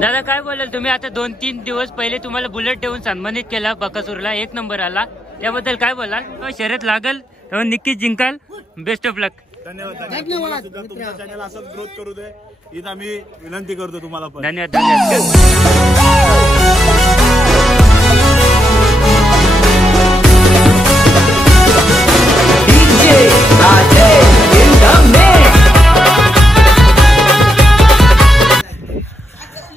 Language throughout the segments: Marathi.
दादा काय बोलाल तुम्ही? आता 2-3 दिवस पहिले तुम्हाला बुलेट देऊन सन्मानित केला, बकासूरला 1 नंबर आला, त्याबद्दल काय बोलाल? शर्यत लागल तेव्हा नक्कीच जिंकाल. बेस्ट ऑफ लक. धन्यवाद. तुमचा चॅनल असंच ग्रोथ करू दे हीच आम्ही विनंती करतो तुम्हाला पण. धन्यवाद धन्यवाद.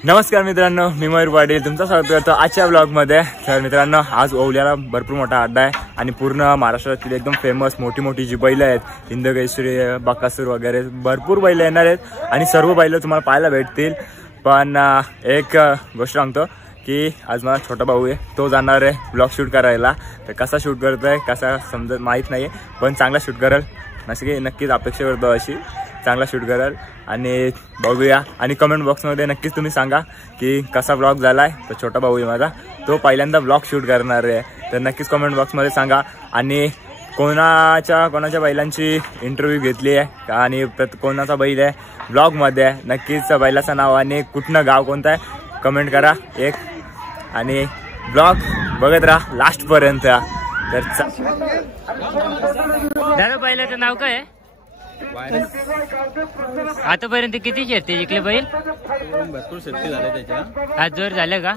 नमस्कार मित्रांनो, मी मयूर पाटील तुमचं स्वागत करतो आजच्या ब्लॉगमध्ये. तर मित्रांनो, आज ओवल्याला भरपूर मोठा अड्डा आहे आणि पूर्ण महाराष्ट्रातील एकदम फेमस मोठी जी बैलं आहेत, हिंदकेसरी, बकासूर वगैरे भरपूर बैलं येणार आहेत आणि सर्व बैलं तुम्हाला पाहायला भेटतील. पण एक गोष्ट सांगतो की आज मला छोटा भाऊ आहे, तो जाणार आहे ब्लॉग शूट करायला. तर कसा शूट करतोय कसा समजत माहीत नाही, पण चांगला शूट करेल नक्कीच अपेक्षा करतो अशी चांगला शूट कराल आणि बघूया. आणि कमेंट बॉक्समध्ये नक्कीच तुम्ही सांगा की कसा ब्लॉग झाला आहे. तर छोटा भाऊ आहे माझा, तो पहिल्यांदा ब्लॉग शूट करणार आहे, तर नक्कीच कमेंट बॉक्समध्ये सांगा. आणि कोणाच्या बैलांची इंटरव्ह्यू घेतली आहे आणि कोणाचा बैल आहे ब्लॉगमध्ये आहे, नक्कीच बैलाचं नाव आणि कुठनं गाव कोणतं आहे कमेंट करा एक. आणि ब्लॉग बघत राहा लास्टपर्यंत. तर दादा बैलाचं नाव काय आहे? आतापर्यंत किती शर्ती जिंकले बैल? भरपूर शर्ती झाल्या त्याच्या. आज जोर झाले का?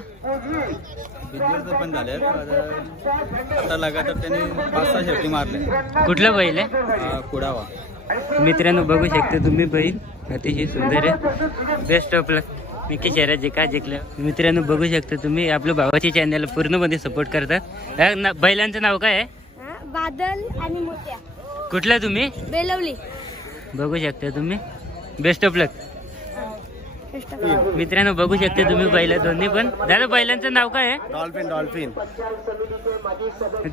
पण झाले आता लगातार त्यांनी 5-6 शर्ती मारले. कुठलं बैल आहे? कुडावा. मित्रांनो बघू शकता तुम्ही, बैल अतिशय सुंदर आहे. बेस्ट ऑफ लक. नक्की शहरात जिंकलं. मित्रांनो बघू शकता तुम्ही, आपल्या भावाच्या चॅनलला पूर्णपणे सपोर्ट करतात. बैलांचं नाव काय आहे? बादल आणि मोत्या. कुठला तुम्ही? बेलवली. बघू शकता तुम्ही. बेस्ट ऑफ लक. मित्रांनो बघू शकता तुम्ही बैल दोन्ही पण. दादा बैलांचं नाव काय आहे? डॉल्फिन.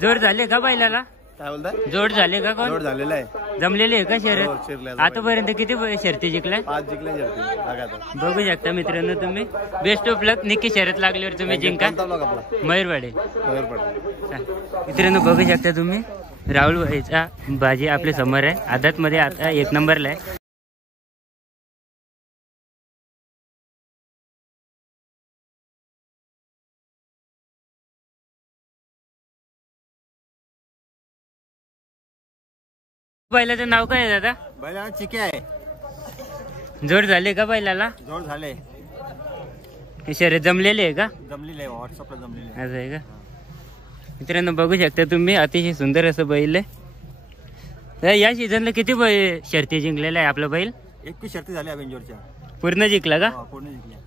जोड झाले का बैलाला? काय बोलताय? जोड झाले का? कोण जोड झालेला आहे. जमलेले आहे का शर्यत? आतापर्यंत किती शर्ती जिंकल्या? 5 जिंकले शर्ती लगातार. बघू शकता मित्रांनो तुम्ही. बेस्ट ऑफ लक. नक्की शर्यत लागल्यावर तुम्ही जिंका. मयूरवाडे. मित्रांनो बघू शकता तुम्ही, राहुल भाईचा बाजी आपल्या समोर आहे. आदत मध्ये आता 1 नंबरला आहे. बैलाचं नाव काय आहे दादा? बैलाला चिके आहे. जोड झाले का बैलाला? जोड झाले. शर्यत जमलेली आहे का? जमलेले आहे, व्हॉट्सअपला जमलेले आहे. असं आहे का? मित्रांनो बघू शकता तुम्ही, अतिशय सुंदर असं बैल आहे. तर या सीझनला किती शर्ती जिंकलेला आहे आपला बैल? 21 शर्ती झाल्या अवेंजरच्या. पूर्ण जिंकला का? पूर्ण जिंकल्या.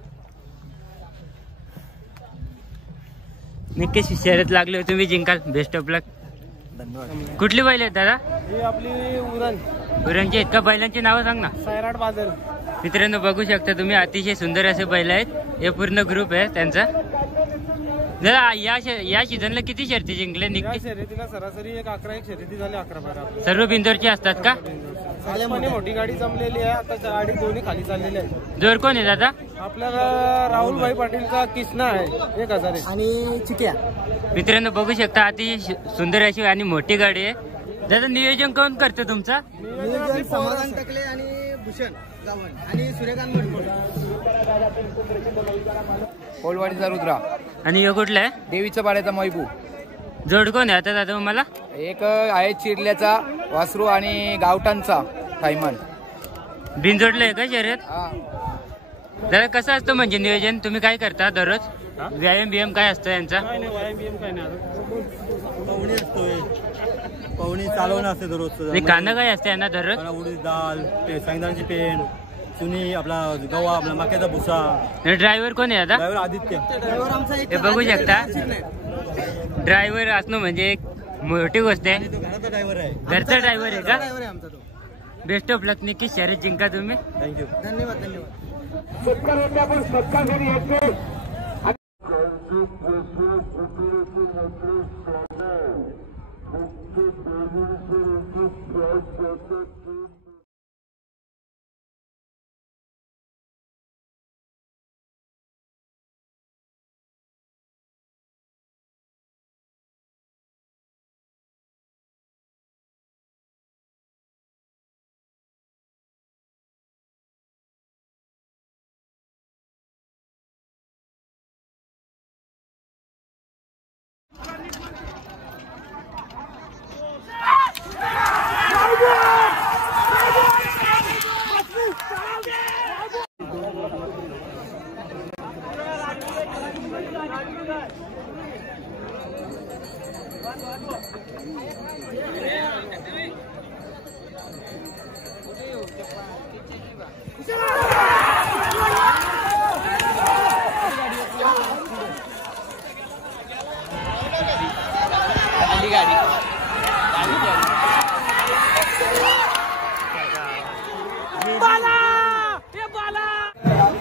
नक्कीच शर्यत लागली तुम्ही जिंकाल. बेस्ट ऑफ लक. धन्यवाद. कुठली बैल आहेत दादा? ही आपली उरणची आहेत का? बैलांची नावं सांग ना. सैराट बादल. मित्रांनो बघू शकता तुम्ही, अतिशय सुंदर असे बैल आहेत. हे पूर्ण ग्रुप आहे त्यांचा. दादा या सीझनला किती शर्ती जिंकले? शर्यतीला सरासरी 11 शर्यती झाली. 11-12 सर्व बिंदोरची असतात का? मोठी गाडी जमलेली आहे. आता गाडी दोन्ही खाली चाललेली आहे. जोर कोण आहे दादा? आपल्याला राहुलभाई पाटीलचा किसना आहे 1000 आणि चिक्या. मित्रांनो बघू शकता, अतिशय सुंदर अशी आणि मोठी गाडी आहे. दादा नियोजन कोण करतो तुमचा? नियोजन समाधान टकले आणि भूषण गावण आणि सूर्यकांत कोलवाडीचा रुद्रा आणि यो कुठला आहे? देवीच्या पाड्याचा मैबू. जोड कोण आहे आता दादा मला? एक आहे चिरल्याचा वासरू आणि गावठाणचा थायमान. बिनजोडला आहे का शर्यत? दादा कसं असतं म्हणजे नियोजन? तुम्ही काय करता दररोज? व्यायाम बियाम काय असतं यांचा? पवनी चालवणं असते दररोज. कांदा काय असते यांना दररोज? उडीद डाळ, शेंगदाण्याची पेंड, चुनी, आपला गवा, आपला मक्याचा भुसा. ड्रायव्हर कोण आहे दादा? ड्रायव्हर आदित्य. हे बघू शकता, ड्रायव्हर असणं म्हणजे एक मोठी गोष्ट आहे. घराचा ड्रायव्हर आहे. घरचा ड्रायव्हर आहे का? ड्रायव्हर आहे आमचा तो. बेस्ट ऑफ लक. नक्की शर्यत जिंका तुम्ही. थँक्यू. धन्यवाद.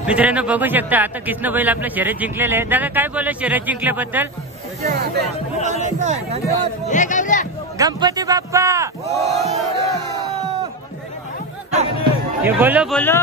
मित्रांनो बघू शकता आता कृष्ण बैल आपलं शर्यत जिंकलेलं आहे. दादा काय बोला शर्यत जिंकल्याबद्दल? गणपती बाप्पा हे बोलो बोलो.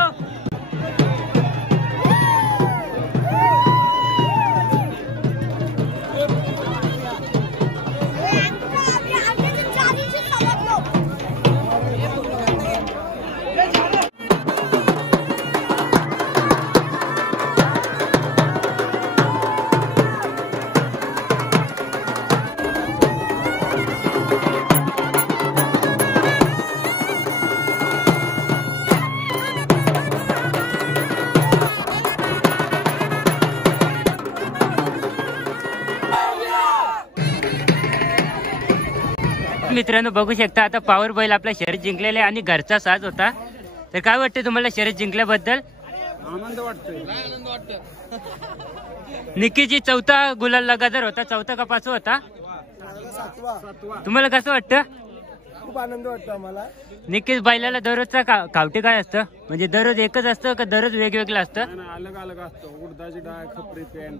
मित्रांनो बघू शकता आता पॉवर बैल आपला शर्यत जिंकलेला आहे आणि घरचा साज होता. तर काय वाटतं तुम्हाला शर्यत जिंकल्याबद्दल? आनंद वाटतोय. निकीची चौथा गुलाल लगातार होता. चौथा का पाचवा होता? तुम्हाला कसं वाटतं? खूप आनंद वाटतो आम्हाला. निकीच बैलाला दररोजचा खावटी काय असतं? म्हणजे दररोज एकच असतं का दररोज वेगवेगळं असतं? अलग अलग असतो. उडदाची डाळ, खपरी, पेंड.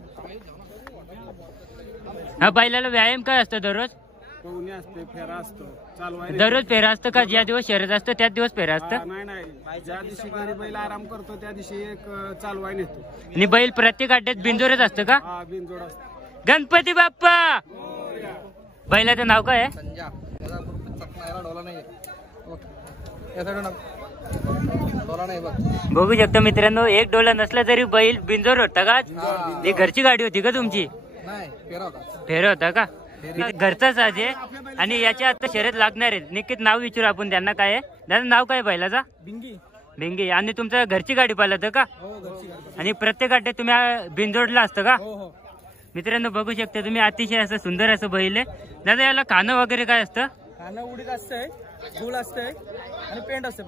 हा बैलाला व्यायाम काय असतं दररोज? पवनी असते, फेरा असतो. चालवायला दररोज फेरा असतं का ज्या दिवस शर्यत असतं त्याच दिवस फेरा असतं? नाही, ज्या दिवशी घरी बैल आराम करतो त्या दिवशी एक चालवाय नेतो. आणि बैल प्रत्येक अड्ड्यात बिंजोरच असतं का? हा, बिनजोड असतो. गणपती बाप्पा. बैलाचं नाव काय आहे? बघू शकता मित्रांनो एक डोला नसला तरी बैल बिंजोर होता का? ही घरची गाडी होती का तुमची? फेरा होता का? घरचा साज आहे आणि याच्या आता शर्यत लागणार आहे. निश्चित नाव विचारू आपण त्यांना. काय आहे दादा नाव काय बैलाचा? भिंगी. आणि तुमच्या घरची गाडी पाहिलं का? आणि प्रत्येक अड्ड्यात तुम्ही बिंजोडला असतं का? मित्रांनो बघू शकता तुम्ही अतिशय असं सुंदर असं बैल आहे. दादा याला खाणं वगैरे काय असतं? खाणं उडीद असतंय, गुळ असतंय आणि पेंड असते.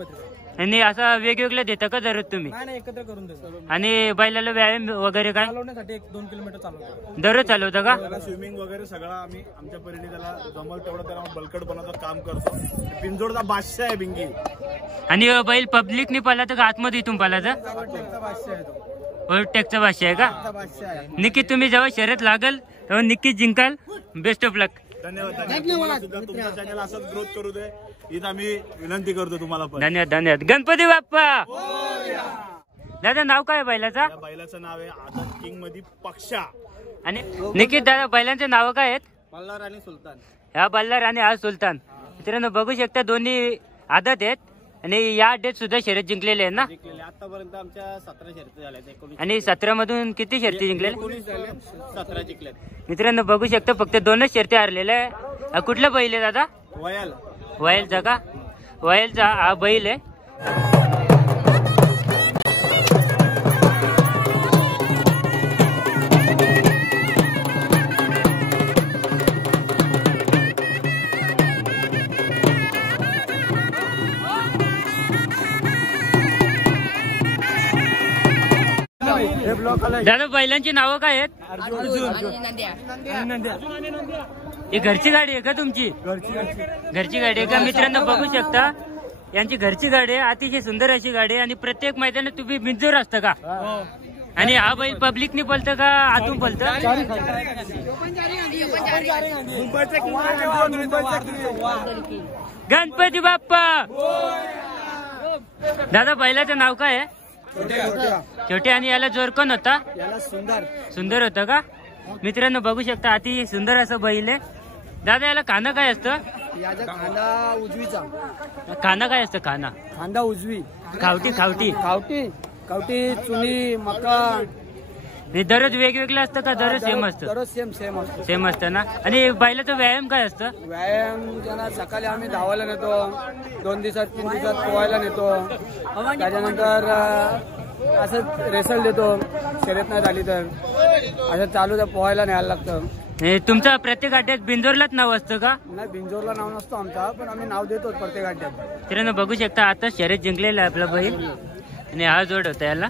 आणि असं वेगवेगळं देतं का दररोज तुम्ही? नाही एकत्र करून देतो. आणि बैलाला व्यायाम वगैरे काय? चालवण्यासाठी 1-2 किलोमीटर चालवतो. दररोज चालवतं का? स्विमिंग वगैरे सगळं आम्ही आमच्या परीने त्याला जमल तेवढं त्याला बलकट बनवतात काम करतो. बिनजोडचा बादशाह आहे भिंगी. आणि बैल पब्लिकने पाला तर आतमध्ये इथून पालाचा? ओव्हरटेकचा बादशाह आहे का? निकी तुम्ही जेव्हा शर्यत लागल तेव्हा निकी जिंकाल. बेस्ट ऑफ लक. धन्यवाद. तुमचा चॅनल असंच ग्रोथ करू दे हीच आम्ही विनंती करतो तुम्हाला. धन्यवाद. गणपती बाप्पा. दादा नाव काय बैलाचा? बैलाचं नाव आहे आदत किंग मध्ये पक्षा. आणि निकित दादा बैलांचे नाव काय आहेत? बल्लार आणि सुलतान. हा बल्लार आणि हा सुलतान. मित्रांनो बघू शकता दोन्ही आदत आहेत आणि या अड्ड्यात सुद्धा शर्यत जिंकलेले आहेत ना? आतापर्यंत आमच्या 17 शर्यती झाल्या. आणि 17 मधून किती शर्यती जिंकलेल्या? 17 जिंकल्यात. मित्रांनो बघू शकता फक्त 2च शर्यती हरलेल्या आहे. कुठला बैल आहे दादा? वयलचा का? वयलचा हा बैल आहे. दादा बैलांची नावं काय आहेत? ही घरची गाडी आहे का तुमची? घरची गाडी आहे का? मित्रांनो बघू शकता यांची घरची गाडी आहे. अतिशय सुंदर अशी गाडी आहे आणि प्रत्येक मैदानात तुम्ही बिंजोर असतं का? आणि हा बैल पब्लिकनी पलतं का आतून पलतं? गणपती बाप्पा. दादा बैलाचं नाव काय आहे? छोटे. आणि याला जोर कोण होता? सुंदर होता का? मित्रांनो बघू शकता अति सुंदर असं बैल आहे. दादा याला खाणं काय असतं? खांदा उजवीचा. खाणं काय असतं? खांदा उजवी. खावटी चुनी, मका. दररोज वेगवेगळं असतं का दररोज सेम असतं? दररोज सेम असतं ना. आणि बैलाचा व्यायाम काय असतं? व्यायाम ज्यांना सकाळी आम्ही धावायला नेतो, 2 दिवसात 3 दिवसात पोहायला नेतो. त्याच्यानंतर असं रेसल देतो. शर्यत नाही झाली तर असं चालू पोहायला न्यायला लागतं. तुमचं प्रत्येक अड्ड्यात बिंजोरलाच नाव असतं का? नाही, बिंजोरला नाव नसतो आमचा, पण आम्ही नाव देतो प्रत्येक अड्ड्यात. मित्रांनो बघू शकता आता शर्यत जिंकलेला आहे आपला बैल आणि हा जोड होता याला.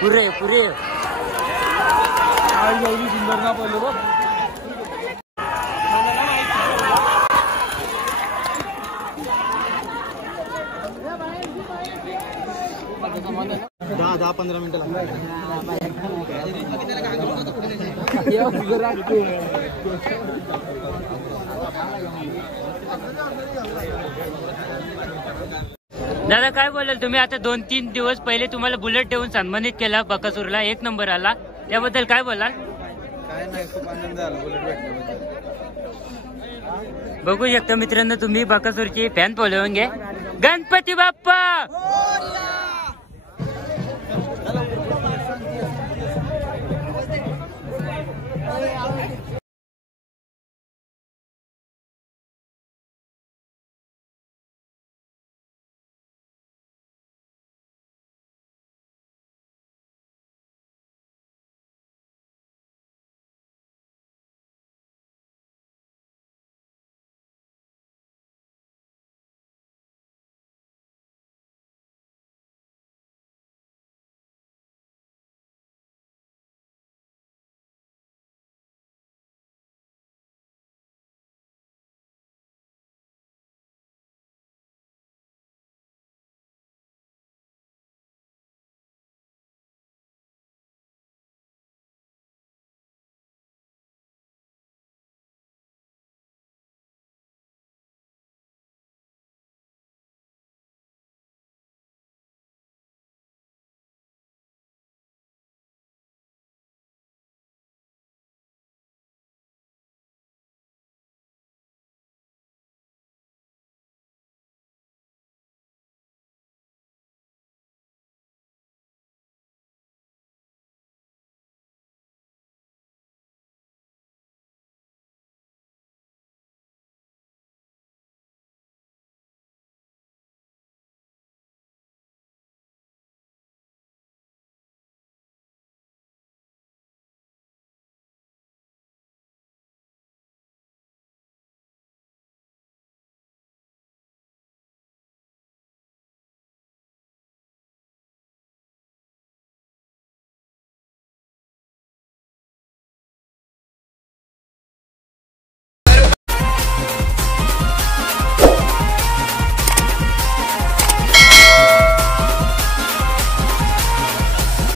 पुरे सुंदर ना पडलो बघ. दहा 15 मिनिटं दादा काय बोलाल तुम्ही? आता 2-3 दिवस पहिले तुम्हाला बुलेट देऊन सन्मानित केला बकासूरला, 1 नंबर आला, त्याबद्दल काय बोलाल? काय नाही, खूप आनंद झाला बुलेट भेटल्याबद्दल. बघू शकता मित्रांनो तुम्ही बकासूरची फॅन फॉलोइंग आहे. गणपती बाप्पा